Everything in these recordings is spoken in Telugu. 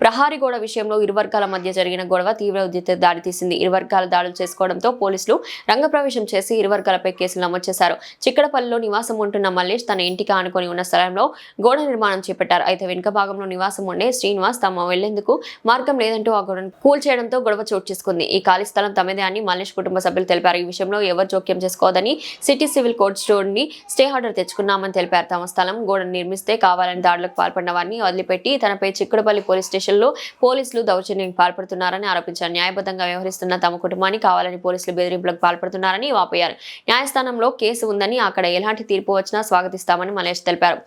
ప్రహారీ గోడ విషయంలో ఇరు వర్గాల మధ్య జరిగిన గొడవ తీవ్ర ఉద్యత దారితీసింది ఇరు వర్గాల దాడులు చేసుకోవడంతో పోలీసులు రంగప్రవేశం చేసి ఇరు వర్గాలపై కేసులు నమోదు చేశారు. చిక్కడపల్లిలో నివాసం ఉంటున్న మల్లేష్ తన ఇంటికి ఆనుకొని ఉన్న స్థలంలో గోడ నిర్మాణం చేపట్టారు. అయితే వెనుక భాగంలో నివాసం ఉండే శ్రీనివాస్ తమ వెళ్ళేందుకు మార్గం లేదంటూ ఆ గొడవను కూల్ చేయడంతో గొడవ చోటు చేసుకుంది. ఈ ఖాళీ స్థలం తమదే అని మల్లేష్ కుటుంబ సభ్యులు తెలిపారు. ఈ విషయంలో ఎవరు జోక్యం చేసుకోవద్దని సిటీ సివిల్ కోర్టు స్టోర్ని స్టే ఆర్డర్ తెచ్చుకున్నామని తెలిపారు. తమ స్థలం గోడను నిర్మిస్తే కావాలని దాడులకు పాల్పడిన వారిని వదిలిపెట్టి తనపై చిక్కుడుపల్లి పోలీస్ స్టేషన్ స్టేషన్లో పోలీసులు దౌర్జన్యం పాల్పడుతున్నారని ఆరోపించారు. న్యాయబద్ధంగా వ్యవహరిస్తున్న తమ కుటుంబాన్ని కావాలని పోలీసులు బెదిరింపులకు పాల్పడుతున్నారని వాపోయారు. న్యాయస్థానంలో కేసు ఉందని అక్కడ ఎలాంటి తీర్పు వచ్చినా స్వాగతిస్తామని మలేష్ తెలిపారు.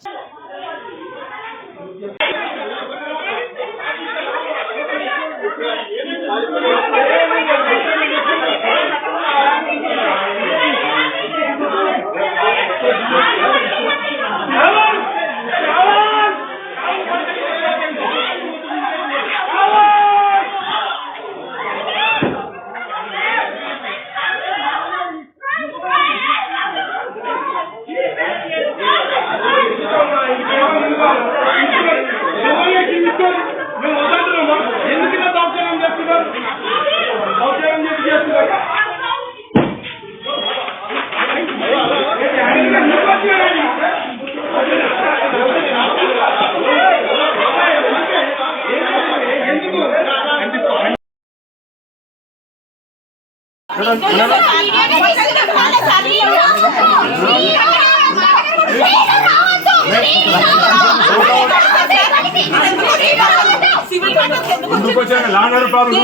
ఎందుకు వచ్చాక లాండర్ ప్రాబ్లం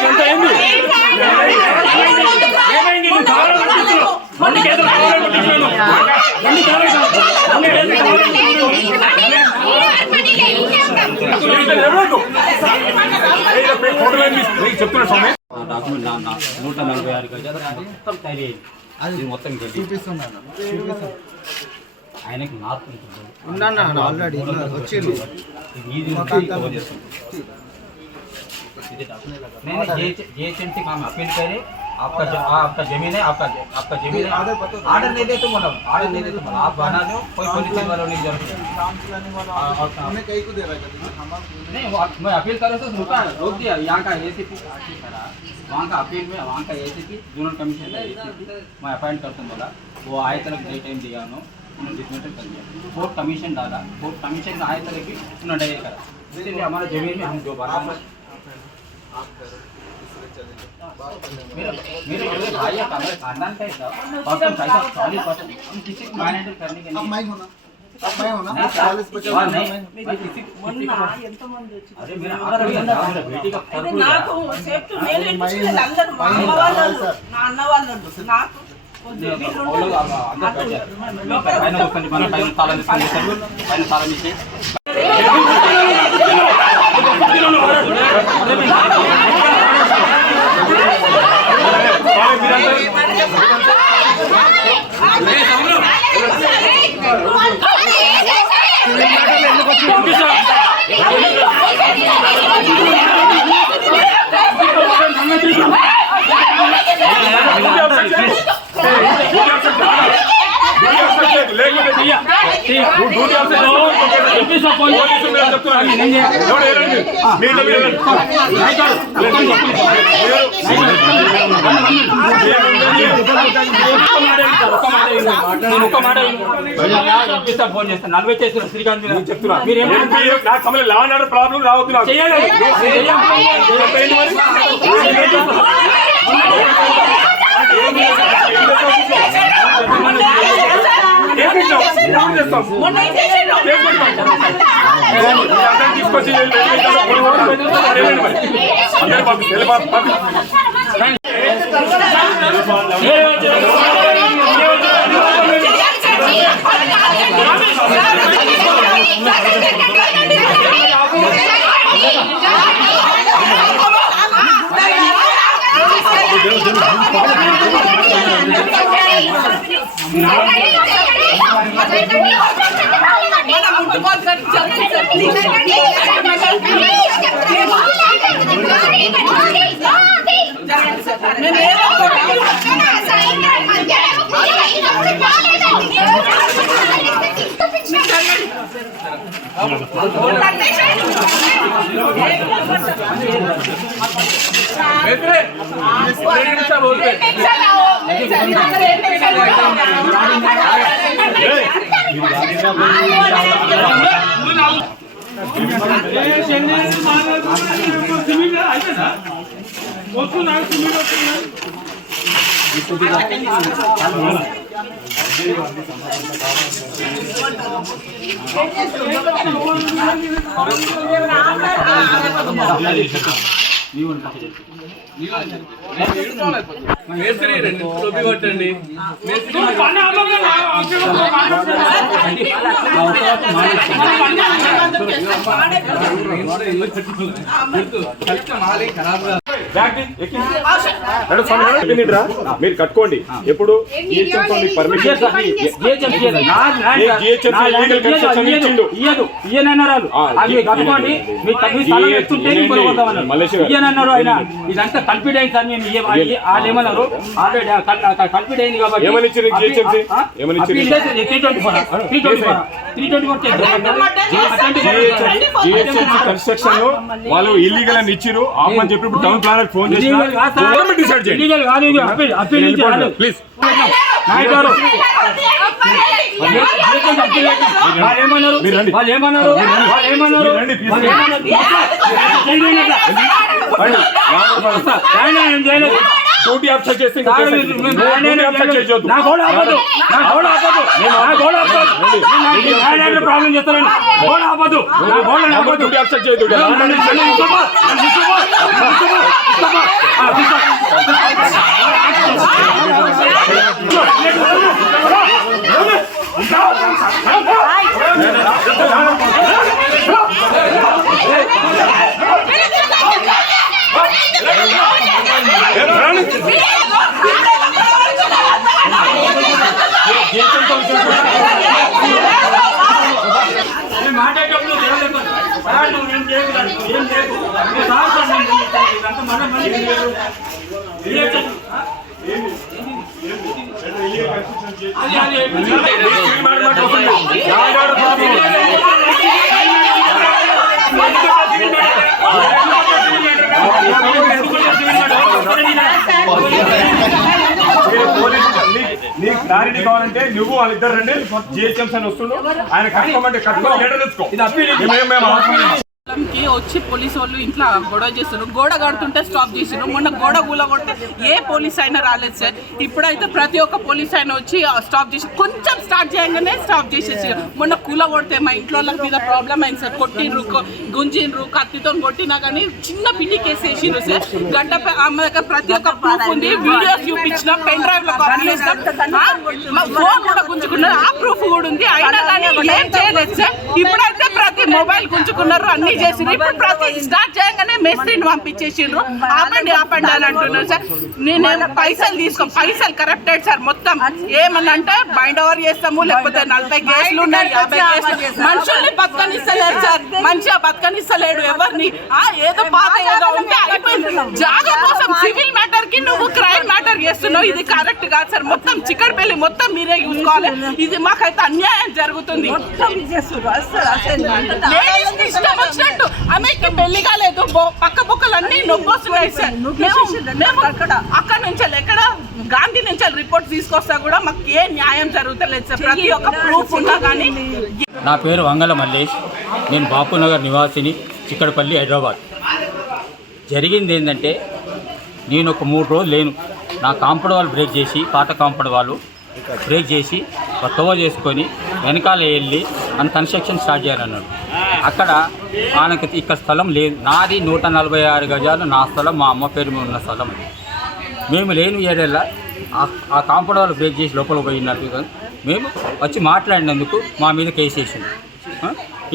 ఎంత అయింది? ఏమైంది? నువ్వు కేసులు కావాలని కేసులు డాక్యుమెంట్ నూట నలభై ఆరు గజాలు మొత్తం తయారీ అయింది మొత్తం చూపిస్తున్నాను ఆయనకి మార్పు ఉంటుంది ఆల్రెడీ వచ్చింది ఇది ఇది మాకు అంతా కవర్ చేస్తుంది. ఇది आपका ज- आ- आपका ज़मीन है आपका आपका ज़मीन है। आर्डर बता- आर्डर नहीं देते मतलब आर्डर नहीं देते मतलब आप बना दो कोई पुलिस वालों नहीं ज़रूरत काम चलाने वाला हाँ, और हमें कहीं को दे रहा है हमारा नहीं वो मैं अपील करे तो रुका रोक दिया। यहाँ का एसीपी करा वहाँ का अपील में वहाँ का एसीपी जूनल कमीशन का एसीपी मैं अपॉइंट करता हूँ बोला। वो आए तक डे टाइम दिया उन्होंने। उन्होंने डिसमेंटल कर दिया। कोर्ट कमीशन डाला। कोर्ट कमीशन आए तक भी उन्होंने डे करा। इसीलिए हमारे ज़मीन में हम जो बात आप నాకు సేఫ్టీ నేను ఇప్పించలేదు అందరూ మా అమ్మ వాళ్ళు నా అన్న వాళ్ళు నాకు లోపల పైన తాళం పైన తాళం ఇచ్చి లేకపోతే చెయ్య. నువ్వు డ్యూటీ ఆఫీసర్ పోలీసు మీద చెప్తున్నాను. ఎవడు ఏలండి? మీ ఇంట్లో మీరు ఏలండి. ఫోన్ చేస్తాను నలభై చేస్తున్నా శ్రీకాంత్ చెప్తున్నా. మీరు ప్రాబ్లం రావద్దు. చేయాలి తీసుకొచ్చి మరి. ఏం చేస్తాం? ఏం చేస్తాం? మొన్న ఏం చేసిండు? కేసు పెడతాం. అందరిని తీసుకొచ్చి వెళ్ళండి మరి. అందరిని పంపి- వెళ్ళి పంపి- పంపి. నేను ఏదో నేను బ్యాగ్ తీ, ఎక్కి. నడు స్వామి, నడు. చెప్పిందిట్రా? మీరు కట్టుకోండి ఎప్పుడు ఇయ్య- కట్టుకోండి. మీ తగ్గి స్థలం ఇయ్య- ఎత్తుంటే ఇయ్యండి. ఇంకొక పోతామన్నారు. మల్లేశ్వర గారు. ఇయ్యనన్నారు ఆయన. ఇదంతా కల్పిడైంది సార్ మేము ఇయ్య- ఇయ్య- వాళ్ళు ఏమన్నారు? ఆల్రెడీ కల్పిడ్ అయింది కాబట్టి ఏమని ఇచ్చారు అప్పీ- GHMC? ఆ? ఏమని ఇచ్చారు? అప్పీల్ చేసేది 324, 324, 324 చేద్దాం. జిహెచ్ఎంసీ కన్స్ట్రక్షన్ వాళ్ళు ఇల్లీగల్ అని ఇచ్చిరు ఆపని చెప్పి ఇప్పుడు town ప్లానర్ ఫోన్ చేసి Illegal కాదు సార్. గవర్నమెంట్ డిసైడ్ చేయండి Illegal కాదు ఇది అప్పీల్ అప్పీల్ నుంచి రాలేదు. ప్లీజ్ నాయక్ గారు వాళ్ళు ఏమన్నారు మీరు రండి. వాళ్ళు ఏమన్నారు వాళ్ళు ఏమన్నారు డ్యూటీ ఆఫీసర్ చేస్తే ప్రాబ్లం చేస్తారని గోడ ఆపదు. నా గోడ. డ్యూటీ ఆఫీసర్ చేయొద్దు. నన్ను- నన్ను- నన్ను ముస్తఫా, నన్ను ముస్తఫా, ముస్తఫా, ముస్తఫా. ఆ, ముస్తఫా. నేను మాట్లాడేటప్పుడు జరగలేదు. సార్, నువ్వు ఏం చేయకు సార్, ఏం చేయకు. నువ్వు సార్ సార్, నేను చేస్తాను. ఇదంతా మన మనిషి. ఇది ఏంటి? అది అది మీరు మాట మాట వస్తుంది. నాగాడు బాబు. మీరు పోలీసు నీ- నీ క్లారిటీ కావాలంటే నువ్వు వాళ్ళిద్దరు రండి జిహెచ్ఎంసీ అని వస్తుండు ఆయన కట్టుకోమంటే కట్టుకో లెటర్ తెచ్చుకో మేము- మేము టైంకి వచ్చి పోలీస్ వాళ్ళు ఇంట్లో గొడవ చేస్తారు గోడ కడుతుంటే స్టాప్ చేసారు మొన్న గోడ కూల కొడితే ఏ పోలీస్ అయినా రాలేదు సార్. ఇప్పుడైతే ప్రతి ఒక్క పోలీస్ అయినా వచ్చి స్టాప్ చేసి కొంచెం స్టార్ట్ చేయగానే స్టాప్ చేసేసి మొన్న కూల కొడితే మా ఇంట్లో మీద ప్రాబ్లం అయింది సార్. కొట్టిండ్రు గుంజిండ్రు కత్తితో కొట్టినా కానీ చిన్న పిల్లి కేసు వేసిండ్రు సార్. గడ్డ ఆమె దగ్గర ప్రతి ఒక్క ప్రూఫ్ ఉంది. వీడియోస్ చూపించిన పెన్ డ్రైవ్లో కాపీ చేస్తాం ఆ, ఫోన్ కూడా గుంజుకున్నారు. ఆ ప్రూఫ్ కూడా ఉంది. అయినా కానీ ఏం చేయలేదు సార్. ఇప్పుడైతే ప్రతి మొబైల్ గుంజుకున్నారు. అన్ని చేసిండ్రు ఇప్పుడు ప్రతి స్టార్ట్ చేయగానే మెస్త్రిని పంపించేసిండ్రు. ఆపండి ఆపండి అని అంటున్నారు సార్. నేనేం పైసలు తీసుకో పైసలు కరెక్టెడ్ సార్ మొత్తం. ఏమన్నా అంటే బైండ్ ఓవర్ చేస్తాము లేకపోతే నలభై కేసులు ఉన్నాయి యాభై కేసులు. మనుషుల్ని బతకనిస్తలేరు సార్. మంచిగా బతకనిస్తలేడు ఎవరిని? ఏదో పాత ఏదో ఉంటే అయిపోయింది. జాగా కోసం సివిల్ మ్యాటర్కి నువ్వు క్రైమ్ మ్యాటర్ చేస్తున్నావు. ఇది కరెక్ట్ కాదు సార్. మొత్తం చికెన్ పెళ్ళి మొత్తం మీరే చూసుకోవాలి. ఇది మాకైతే అన్యాయం జరుగుతుంది. లేడీస్కి ఇష్టం వచ్చినట్టు ఆమెకి పెళ్ళి కాలేదు. బొ- పక్క బొక్కలు అన్ని నొప్పొస్తున్నాయి సార్. మేము మేము అక్కడ. నుంచి ఎక్కడ? గాంధీ నుంచి రిపోర్ట్ తీసుకొస్తా కూడా మాకు ఏ న్యాయం జరుగుతలేదు సార్. ప్రతి ఒక్క ప్రూఫ్ ఉన్నా కానీ నా పేరు వంగల మల్లేష్. నేను బాపునగర్ నివాసిని చిక్కడపల్లి హైదరాబాద్. జరిగింది ఏంటంటే నేను ఒక మూడు రోజులు లేను. నా కాంపౌండ్ వాళ్ళు బ్రేక్ చేసి పాత కాంపౌండ్ వాళ్ళు బ్రేక్ చేసి కొత్తగా చేసుకొని వెనకాల వెళ్ళి అని కన్స్ట్రక్షన్ స్టార్ట్ చేయాలన్నాడు. అక్కడ ఆయనకి ఇక్కడ స్థలం లేదు. నాది నూట నలభై ఆరు గజాలు నా స్థలం మా అమ్మ పేరు మీద ఉన్న స్థలం మేము లేని ఏడేళ్ళ ఆ- కాంపౌండ్ వాళ్ళు బ్రేక్ చేసి లోపల పోయినట్టు మేము వచ్చి మాట్లాడినందుకు మా మీద కేసు వేసిండు.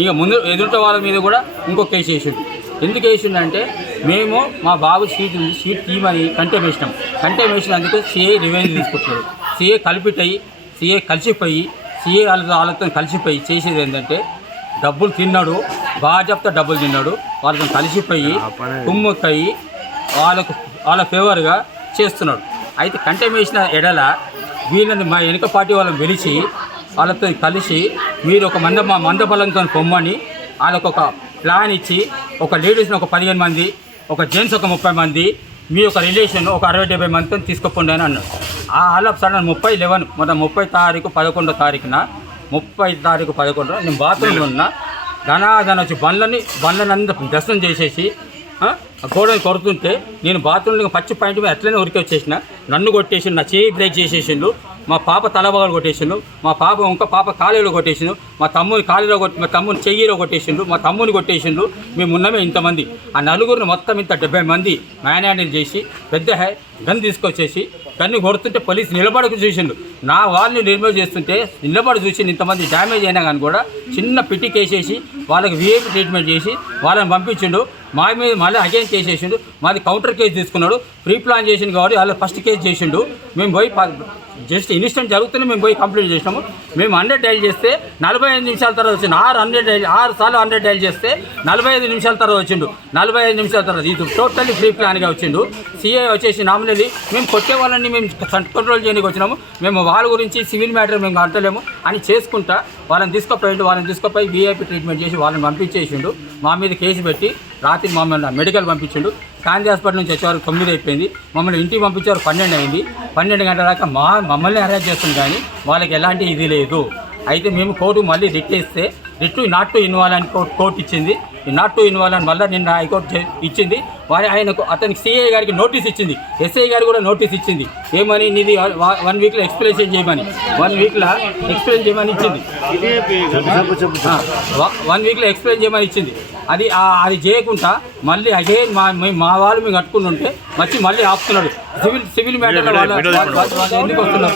ఇక ముందు ఎదుట వాళ్ళ మీద కూడా ఇంకో కేసు వేసిండు. ఎందుకు వేసిందంటే మేము మా బాబు సీట్ ఉంది సీట్ తీయమని కంటే వేసినాం కంటే వేసినందుకు సిఐ రివెన్యూ తీసుకుంటున్నాడు. సిఏ కలిపిటయి సిఏ కలిసిపోయి సిఏ వాళ్ళతో వాళ్ళతో కలిసిపోయి చేసేది ఏంటంటే డబ్బులు తిన్నాడు బాజప్తో డబ్బులు తిన్నాడు వాళ్ళతో కలిసిపోయి కుమ్ముక్కయి వాళ్ళకు వాళ్ళ ఫేవర్గా చేస్తున్నాడు. అయితే కంటెం వేసిన ఎడల వీళ్ళని మా వెనుక పార్టీ వాళ్ళని పిలిచి వాళ్ళతో కలిసి మీరు ఒక మంద మా మంద బలంతో పొమ్మని వాళ్ళకు ఒక ప్లాన్ ఇచ్చి ఒక లేడీస్ని ఒక పదిహేను మంది ఒక జెంట్స్ ఒక ముప్పై మంది మీ యొక్క రిలేషన్ ఒక అరవై డెబ్బై మందితో తీసుకుపోండి అని అన్నాడు. ఆ ఆల్ సడన్ ముప్పై లెవెన్ మొన్న ముప్పై తారీఖు పదకొండో తారీఖున ముప్పై తారీఖు పదకొండు నేను బాత్రూంలో ఉన్న ధనాధన వచ్చి బండ్లని బండ్లని దర్శనం చేసేసి గోడని కొడుతుంటే నేను బాత్రూంలో పచ్చి పాయింట్ మీద ఎట్లనే ఉరికి వచ్చేసిన నన్ను కొట్టేసి నా చేయి బ్రేక్ చేసేసిండు మా పాప తలభాగాలు కొట్టేసిండు. మా పాప ఇంకో పాప కాలేలో కొట్టేసిండు. మా తమ్ముని కాలులో కొట్టి మా తమ్ముని చెయ్యిలో కొట్టేసిండు. మా తమ్ముని కొట్టేసిండు. మేము ఉన్నమే ఇంతమంది. ఆ నలుగురిని మొత్తం ఇంత డెబ్బై మంది మ్యాన్ చేసి పెద్ద హై- గన్ తీసుకొచ్చేసి గన్ను కొడుతుంటే పోలీస్ నిలబడకు చూసిండు. నా వాళ్ళని నిర్మూల్ చేస్తుంటే నిలబడి చూసి ఇంతమంది డ్యామేజ్ అయినా కానీ కూడా చిన్న పిటికేసేసి వాళ్ళకి విఐపి ట్రీట్మెంట్ చేసి వాళ్ళని పంపించిండు. మా మీద మళ్ళీ అగైన్ కేసు మాది కౌంటర్ కేసు తీసుకున్నాడు. ప్రీ ప్లాన్ చేసిండు కాబట్టి వాళ్ళు ఫస్ట్ కేసు చేసిండు. మేము పోయి జస్ట్ ఇన్స్టెంట్ జరుగుతూనే మేము పోయి కంప్లీట్ చేసినాము. మేము హండ్రెడ్ డైల్ చేస్తే నలభై ఐదు నిమిషాల తర్వాత వచ్చింది ఆరు హండ్రెడ్ డైల్ ఆరు సార్లు హండ్రెడ్ డైల్ చేస్తే నలభై ఐదు నిమిషాల తర్వాత వచ్చిండు. నలభై ఐదు నిమిషాల తర్వాత ఇది టోటల్లీ ఫ్రీ ప్లాన్గా వచ్చిండు. సీఏ వచ్చేసి నామినలీ మేము కొట్టే వాళ్ళని మేము కంట్రోల్ చేయడానికి వచ్చినాము. మేము వాళ్ళ గురించి సివిల్ మ్యాటర్ మేము అంటలేము అని చేసుకుంటా వాళ్ళని తీసుకుపోయిండు. వాళ్ళని తీసుకుపోయి వీఐపీ ట్రీట్మెంట్ చేసి వాళ్ళని పంపించేసిండు. మా మీద కేసు పెట్టి రాత్రి మమ్మల్ని మెడికల్ పంపించిండు. గాంధీ హాస్పిటల్ నుంచి వచ్చేవారు తొమ్మిది అయిపోయింది. మమ్మల్ని ఇంటికి పంపించేవారు పన్నెండు అయింది. పన్నెండు గంటల దాకా మా మమ్మల్ని అరెస్ట్ చేస్తుంది కానీ వాళ్ళకి ఎలాంటి ఇది లేదు. అయితే మేము కోర్టు మళ్ళీ రిట్ ఇస్తే రిట్ నాట్ టు ఇన్వాల్వ్ అని కోర్టు ఇచ్చింది. నాట్ టు ఇన్వాల్వ్ అని మళ్ళీ నిన్న హైకోర్టు చే- ఇచ్చింది. వారి ఆయనకు అతనికి సిఐ గారికి నోటీస్ ఇచ్చింది. ఎస్ఐ గారికి కూడా నోటీస్ ఇచ్చింది. ఏమని నీది వన్ వీక్లో ఎక్స్ప్లెనేషన్ చేయమని. వన్ వీక్లో ఎక్స్ప్లెయిన్ చేయమని ఇచ్చింది. వన్ వీక్లో ఎక్స్ప్లెయిన్ చేయమని ఇచ్చింది. అది ఆ- అది చేయకుండా మళ్ళీ అగైన్ మా మేము- మా వాళ్ళు మేము కట్టుకుని ఉంటే వచ్చి మళ్ళీ ఆపుతున్నాడు. సివిల్ సివిల్ వాళ్ళు- వాళ్ళు ఎందుకు వస్తున్నారు?